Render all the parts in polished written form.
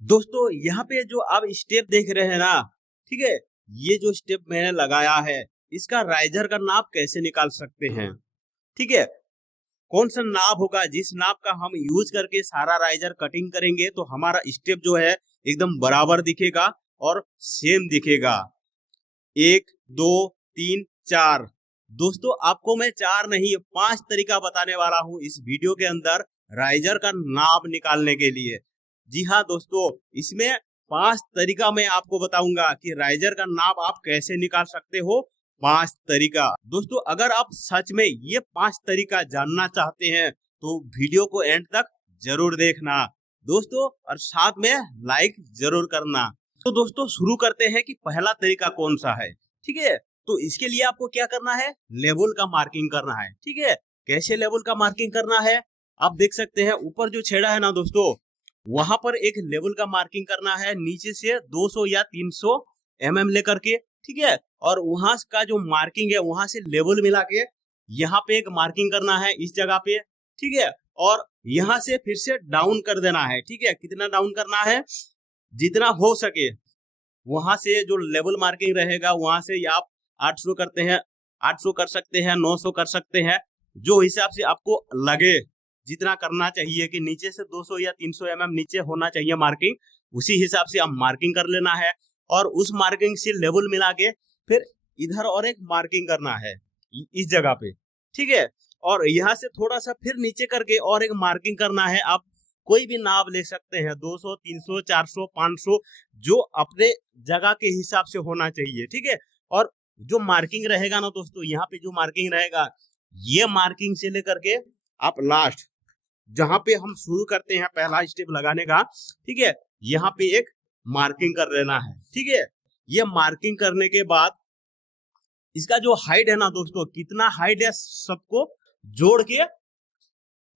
दोस्तों यहाँ पे जो आप स्टेप देख रहे हैं ना, ठीक है, ये जो स्टेप मैंने लगाया है इसका राइजर का नाप कैसे निकाल सकते हैं। ठीक है, कौन सा नाप होगा जिस नाप का हम यूज करके सारा राइजर कटिंग करेंगे तो हमारा स्टेप जो है एकदम बराबर दिखेगा और सेम दिखेगा। 1 2 3 4। दोस्तों आपको मैं 4 नहीं 5 तरीका बताने वाला हूँ इस वीडियो के अंदर राइजर का नाप निकालने के लिए। जी हाँ दोस्तों, इसमें 5 तरीका मैं आपको बताऊंगा कि राइजर का नाप आप कैसे निकाल सकते हो। 5 तरीका। दोस्तों अगर आप सच में ये 5 तरीका जानना चाहते हैं तो वीडियो को एंड तक जरूर देखना दोस्तों, और साथ में लाइक जरूर करना। तो दोस्तों शुरू करते हैं कि पहला तरीका कौन सा है। ठीक है, तो इसके लिए आपको क्या करना है, लेवल का मार्किंग करना है। ठीक है, कैसे लेवल का मार्किंग करना है, आप देख सकते हैं ऊपर जो छेड़ा है ना दोस्तों, वहां पर एक लेवल का मार्किंग करना है नीचे से 200 या 300 लेकर के। ठीक है, और वहां का जो मार्किंग है वहां से लेवल मिला के यहाँ पे एक मार्किंग करना है इस जगह पे। ठीक है, और यहाँ से फिर से डाउन कर देना है। ठीक है, कितना डाउन करना है, जितना हो सके। वहां से जो लेवल मार्किंग रहेगा वहां से आप 800 करते हैं, 800 कर सकते हैं, 900 कर सकते हैं, जो हिसाब से आपको लगे जितना करना चाहिए कि नीचे से 200 या 300 नीचे होना चाहिए मार्किंग, उसी हिसाब से आप मार्किंग कर लेना है। और उस मार्किंग से लेवल मिला के फिर इधर और एक मार्किंग करना है इस जगह पे। ठीक है, और यहाँ से थोड़ा सा फिर नीचे करके और एक मार्किंग करना है। आप कोई भी नाप ले सकते हैं, 200 300 400 500, जो अपने जगह के हिसाब से होना चाहिए। ठीक है, और जो मार्किंग रहेगा ना दोस्तों, यहाँ पे जो मार्किंग रहेगा ये मार्किंग से लेकर के आप लास्ट जहां पे हम शुरू करते हैं पहला स्टेप लगाने का, ठीक है, यहाँ पे एक मार्किंग कर लेना है। ठीक है, ये मार्किंग करने के बाद इसका जो हाइट है ना दोस्तों, कितना हाइट है सबको जोड़ के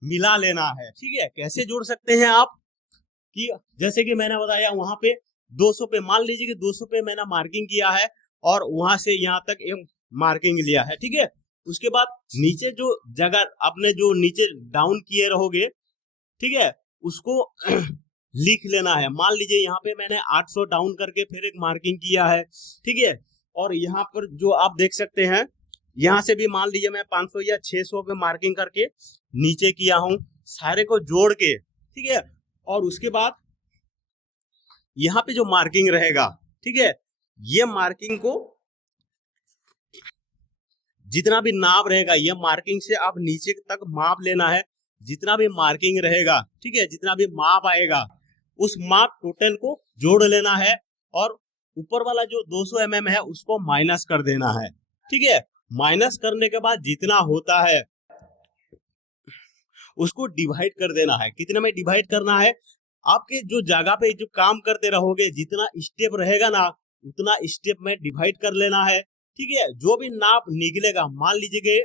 मिला लेना है। ठीक है, कैसे जोड़ सकते हैं आप कि जैसे कि मैंने बताया वहां पे 200 पे, मान लीजिए कि 200 पे मैंने मार्किंग किया है और वहां से यहाँ तक एक मार्किंग लिया है। ठीक है, उसके बाद नीचे जो जगह आपने जो नीचे डाउन किए रहोगे, ठीक है, उसको लिख लेना है। मान लीजिए यहाँ पे मैंने 800 डाउन करके फिर एक मार्किंग किया है। ठीक है, और यहाँ पर जो आप देख सकते हैं यहाँ से भी मान लीजिए मैं 500 या 600 पे मार्किंग करके नीचे किया हूं, सारे को जोड़ के। ठीक है, और उसके बाद यहाँ पे जो मार्किंग रहेगा, ठीक है, ये मार्किंग को जितना भी नाप रहेगा ये मार्किंग से आप नीचे तक माप लेना है। जितना भी मार्किंग रहेगा, ठीक है, जितना भी माप आएगा उस माप टोटल को जोड़ लेना है, और ऊपर वाला जो 200 है उसको माइनस कर देना है। ठीक है, माइनस करने के बाद जितना होता है उसको डिवाइड कर देना है। कितने में डिवाइड करना है, आपके जो जगह पे जो काम करते रहोगे जितना स्टेप रहेगा ना उतना स्टेप में डिवाइड कर लेना है। ठीक है, जो भी नाप निकलेगा, मान लीजिए कि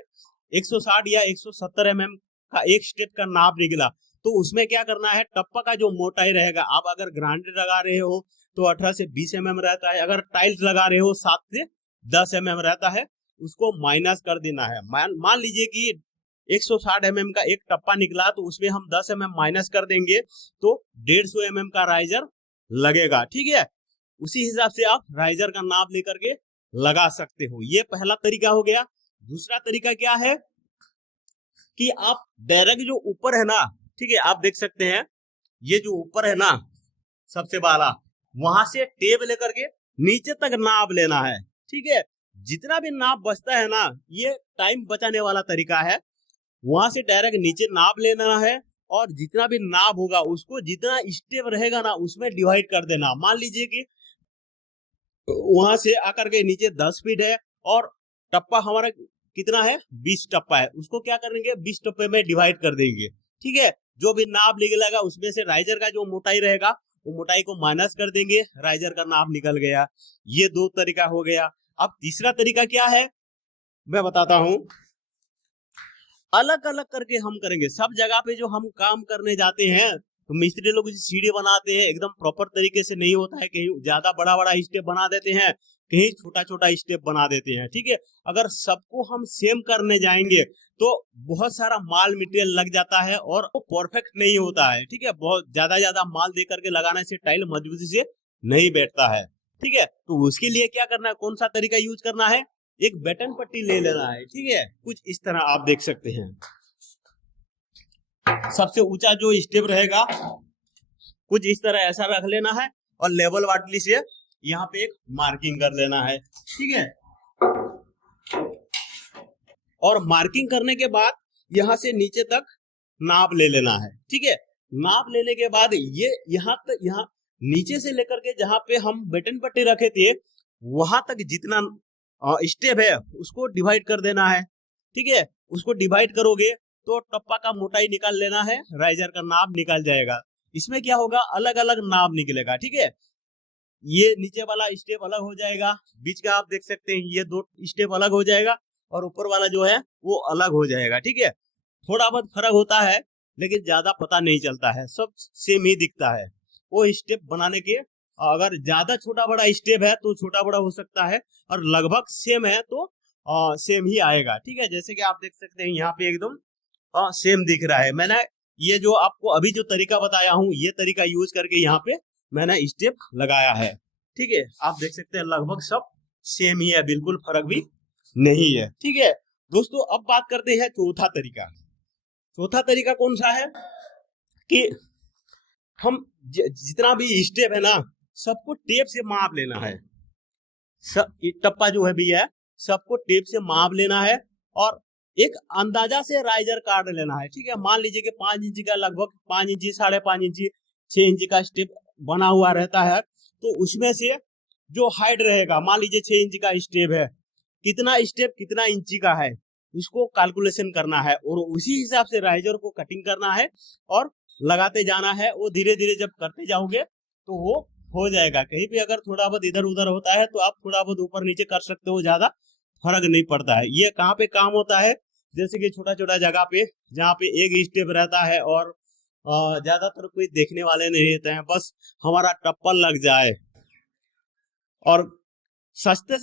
160 या 170 का एक स्टेप का नाप निकला, तो उसमें क्या करना है, टप्पा का जो मोटाई रहेगा, आप अगर ग्राइंडर लगा रहे हो तो 18 से 20 रहता है, अगर टाइल्स लगा रहे हो 7 से 10 रहता है, उसको माइनस कर देना है। मान लीजिए कि 160 का एक टप्पा निकला तो उसमें हम 10 माइनस कर देंगे तो 150 का राइजर लगेगा। ठीक है, उसी हिसाब से आप राइजर का नाप लेकर के लगा सकते हो। ये पहला तरीका हो गया। दूसरा तरीका क्या है कि आप डायरेक्ट जो ऊपर है ना, ठीक है, आप देख सकते हैं ये जो ऊपर है ना सबसे वाला, वहां से टेप लेकर के नीचे तक नाप लेना है। ठीक है, जितना भी नाप बचता है ना, ये टाइम बचाने वाला तरीका है। वहां से डायरेक्ट नीचे नाप लेना है, और जितना भी नाप होगा उसको जितना स्टेप रहेगा ना उसमें डिवाइड कर देना। मान लीजिए कि वहां से आकर के नीचे 10 फीट है और टप्पा हमारा कितना है, 20 टप्पा है, उसको क्या करेंगे 20 टप्पे में डिवाइड कर देंगे। ठीक है, जो भी नाप निकलेगा उसमें से राइजर का जो मोटाई रहेगा वो मोटाई को माइनस कर देंगे, राइजर का नाप निकल गया। ये 2 तरीका हो गया। अब तीसरा तरीका क्या है मैं बताता हूं। अलग अलग करके हम करेंगे, सब जगह पे जो हम काम करने जाते हैं तो मिस्त्री लोग सीढ़ी बनाते हैं एकदम प्रॉपर तरीके से नहीं होता है, कहीं ज्यादा बड़ा बड़ा स्टेप बना देते हैं, कहीं छोटा छोटा स्टेप बना देते हैं। ठीक है, अगर सबको हम सेम करने जाएंगे तो बहुत सारा माल मटेरियल लग जाता है और वो परफेक्ट नहीं होता है। ठीक है, बहुत ज्यादा माल दे करके लगाने से टाइल मजबूती से नहीं बैठता है। ठीक है, तो उसके लिए क्या करना है, कौन सा तरीका यूज करना है, एक बैटन पट्टी ले लेना है। ठीक है, कुछ इस तरह आप देख सकते हैं। सबसे ऊंचा जो स्टेप रहेगा कुछ इस तरह ऐसा रख लेना है और लेवल वाटली से यहाँ पे एक मार्किंग कर लेना है। ठीक है, और मार्किंग करने के बाद यहाँ से नीचे तक नाप ले लेना है। ठीक है, नाप लेने के बाद ये यहाँ तक, यहाँ नीचे से लेकर के जहाँ पे हम बटन पट्टी रखे थे वहां तक जितना स्टेप है उसको डिवाइड कर देना है। ठीक है, उसको डिवाइड करोगे तो टप्पा का मोटाई निकाल लेना है, राइजर का नाप निकल जाएगा। इसमें क्या होगा, अलग अलग नाप निकलेगा। ठीक है, ये नीचे वाला स्टेप अलग हो जाएगा, बीच का आप देख सकते हैं ये 2 स्टेप अलग हो जाएगा और ऊपर वाला जो है वो अलग हो जाएगा। ठीक है, थोड़ा बहुत फर्क होता है लेकिन ज्यादा पता नहीं चलता है, सब सेम ही दिखता है। वो स्टेप बनाने के अगर ज्यादा छोटा बड़ा स्टेप है तो छोटा बड़ा हो सकता है और लगभग सेम है तो सेम ही आएगा। ठीक है, जैसे कि आप देख सकते हैं यहाँ पे एकदम सेम दिख रहा है। मैंने ये जो आपको अभी जो तरीका बताया हूँ ये तरीका यूज करके यहाँ पे मैंने स्टेप लगाया है। ठीक है, आप देख सकते हैं लगभग सब सेम ही है, बिल्कुल फर्क भी नहीं है। ठीक है दोस्तों, अब बात करते हैं चौथा तरीका। चौथा तरीका कौन सा है कि हम जितना भी स्टेप है ना सबको टेप से माप लेना है। सब टप्पा जो है भैया सबको टेप से माप लेना है और एक अंदाजा से राइजर काट लेना है। ठीक है, मान लीजिए कि 5 इंच का लगभग 5 इंच 5.5 इंच 6 इंच का स्टेप बना हुआ रहता है, तो उसमें से जो हाइट रहेगा, मान लीजिए 6 इंच का स्टेप है, कितना स्टेप कितना इंची का है उसको कैलकुलेशन करना है और उसी हिसाब से राइजर को कटिंग करना है और लगाते जाना है। वो धीरे धीरे जब करते जाओगे तो वो हो जाएगा। कहीं भी अगर थोड़ा बहुत इधर उधर होता है तो आप थोड़ा बहुत ऊपर नीचे कर सकते हो, ज्यादा फर्क नहीं पड़ता है। ये कहाँ पे काम होता है, जैसे कि छोटा छोटा जगह पे जहाँ पे एक स्टेप रहता है और ज्यादातर कोई देखने वाले नहीं रहते हैं, बस हमारा टप्पल लग जाए और सस्ते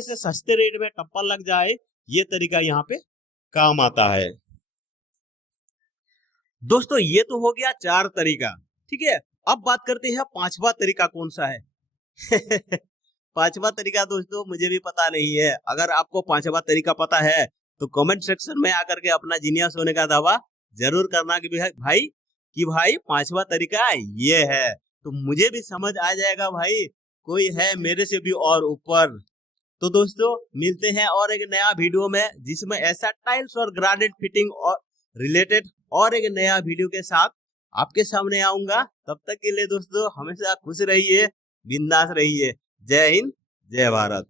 से सस्ते रेट में टप्पल लग जाए, ये तरीका यहाँ पे काम आता है। दोस्तों ये तो हो गया 4 तरीका। ठीक है, अब बात करते हैं 5वां तरीका कौन सा है। 5वां तरीका दोस्तों मुझे भी पता नहीं है। अगर आपको 5वां तरीका पता है तो कमेंट सेक्शन में आकर के अपना जीनियस होने का दावा जरूर करना कि भाई 5वां तरीका ये है, तो मुझे भी समझ आ जाएगा भाई कोई है मेरे से भी और ऊपर। तो दोस्तों मिलते हैं और एक नया वीडियो में जिसमें ऐसा टाइल्स और ग्रानेट फिटिंग और रिलेटेड और एक नया वीडियो के साथ आपके सामने आऊंगा। तब तक के लिए दोस्तों हमेशा खुश रहिए, बिंदास रहिए। जय हिंद, जय भारत।